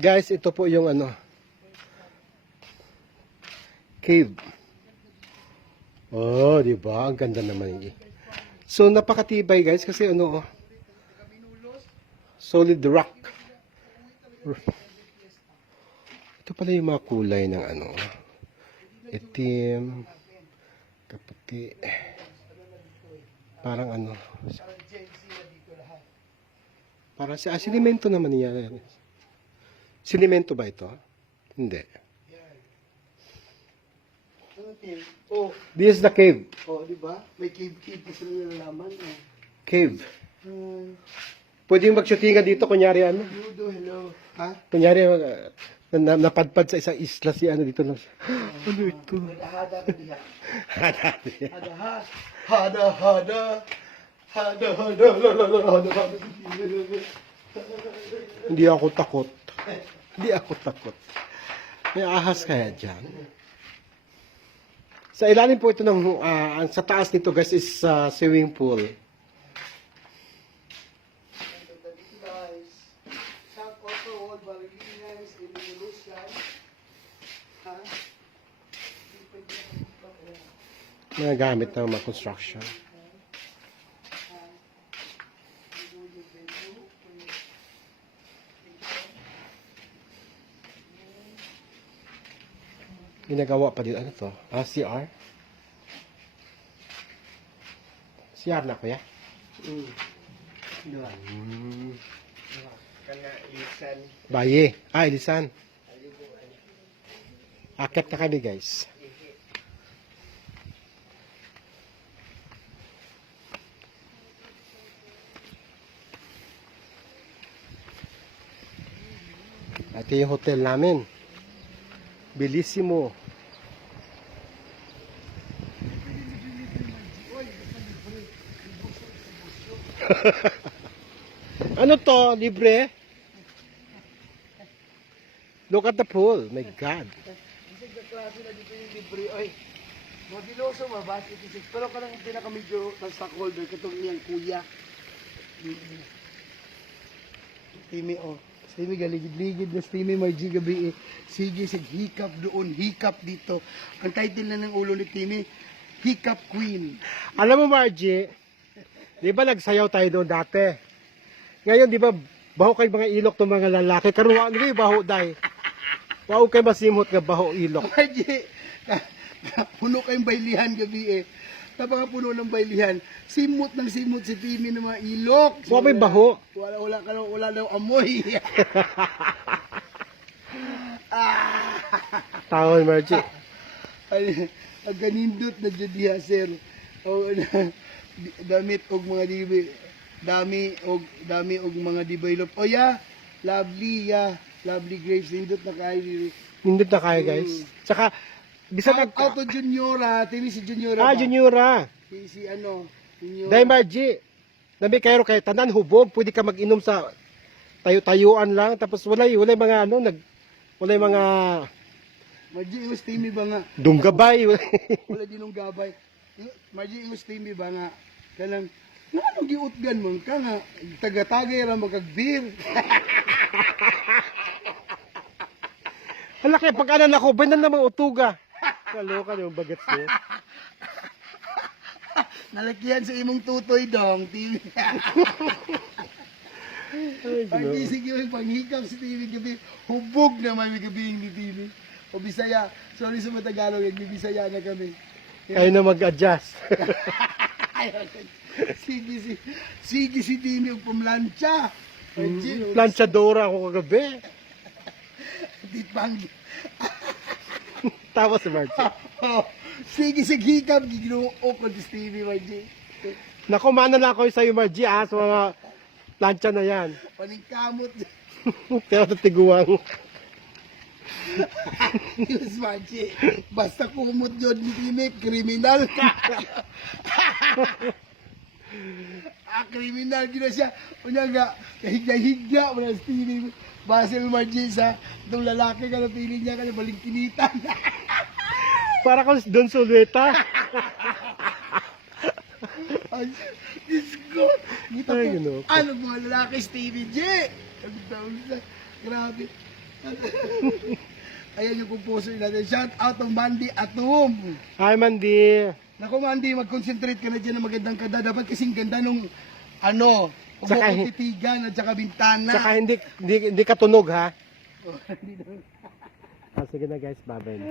Guys, ito po yung ano, cave. Oh, di ba? Ang ganda naman eh. So, napakatibay guys kasi ano, solid rock. Ito pala yung mga kulay ng ano, itim, kaputi. Parang ano, parang sinimento naman niya. Sinimento ba ito? Hindi. Oh, This is the cave. oh, di ba? May cave-cave kasi nalalaman. Oh. Cave. Pwede yung mag-shootingan dito, kunyari ano. Ludo, hello. Ha? Kunyari, napadpad sa isang isla si ano dito lang. Ano ito? Hada ka diha. Hada. Hada ha. Hada, hada. Hada, hada. Hada, hada. Hindi ako takot. Hindi ako takot. May ahas kaya dyan. Sa ilalim po ito ng, sa taas nito guys is swimming pool. Mga gamit ng mga construction. Ginagawa pa din, ano to? CR? CR na kuya? Kaya ilisan. Baye. Ilisan. Akit na kami guys. Ito yung hotel namin. Bellissimo. Ano to? Libre? Look at the pool. My God. Isig na klase na dito yung libre. Ay, madiloso mabasket isig. Pero kanang pinaka-medyo ng stockholder, katong iyang kuya. Timi, oh. Timi, galigid-ligid na Timi, may gabi eh. Sige, sig hikap doon, hikap dito. Ang title na ng ulo ni Timi, Hiccup Queen. Alam mo Margie, di ba nagsayaw tayo doon dati? Ngayon di ba baho kay mga ilok to mga lalaki. Karuhaan rin baho day. Wow kay masimhot nga baho ilok. Margie, puno kayong baylihan gabi eh. Napakapuno ng baylihan. Simot ng simot si Timi ng mga ilok. Wow may baho. Wala daw amoy. Tawon Margie. Ay, ang ganindot na dyan diha, sir. O, damit og mga dami og mga develop. O ya, lovely grapes. Nindot na kayo. Hindi na kaya guys. Tsaka, bisa na... Auto Juniora. Tini si Juniora ba? Juniora. Si ano, Juniora. Dahil Margie, nabi kayo kay tanan hubog, pwede ka mag-inom sa tayo-tayuan lang. Tapos wala mga ano, wala mga... Margie, iwas Timi ba nga? Dunggabay. Wala dinong gabay. Margie, iwas Timi ba nga? Kanang, nga anong giutgan mo? Ka nga, taga-tagay ra magag-beer. Hala kaya pag anan ako, banan namang utuga. Kaloka yung bagets niyo. Nalakyan sa imong tutoy dong, Timi. Ang gising yung panghikap si Timi gabi, hubog naman may gabi ni Timi. O Bisaya, sorry sa Matagalog, Bisaya na kami. Kayo na mag-adjust. Sige si Timi ang pumlansya. Planchadora ako kagabi. Di pang... Tawa si Margie. Sige hikap, ginuo ko si Timi, Margie. Naku, mana na ako sa'yo Margie sa mga plancha na yan. Paningkamot. Pero tatiguang. Yes, Margie. Basta kumot yun ni Timi, kriminal ka. Kriminal gina siya. Unya nga, kahigya-higya mo na si Timi. Basel Margie sa itong lalaki ka na pili niya kanya balingkinitan. Para kang Don Solueta. Ay, ko. Dito Ay, po, ginoo ko. ano mga lalaki, Stevie J. Grabe. Ayan yung composer natin. Shout out to Mandy Atum. Hi, Mandy. Naku, Mandy, mag-concentrate ka na dyan ng magandang kada. Dapat kasing ganda nung, ano, Tsaka- umukot titigan at saka bintana. Saka hindi ka tunog, ha? Sige na guys, bye-bye na.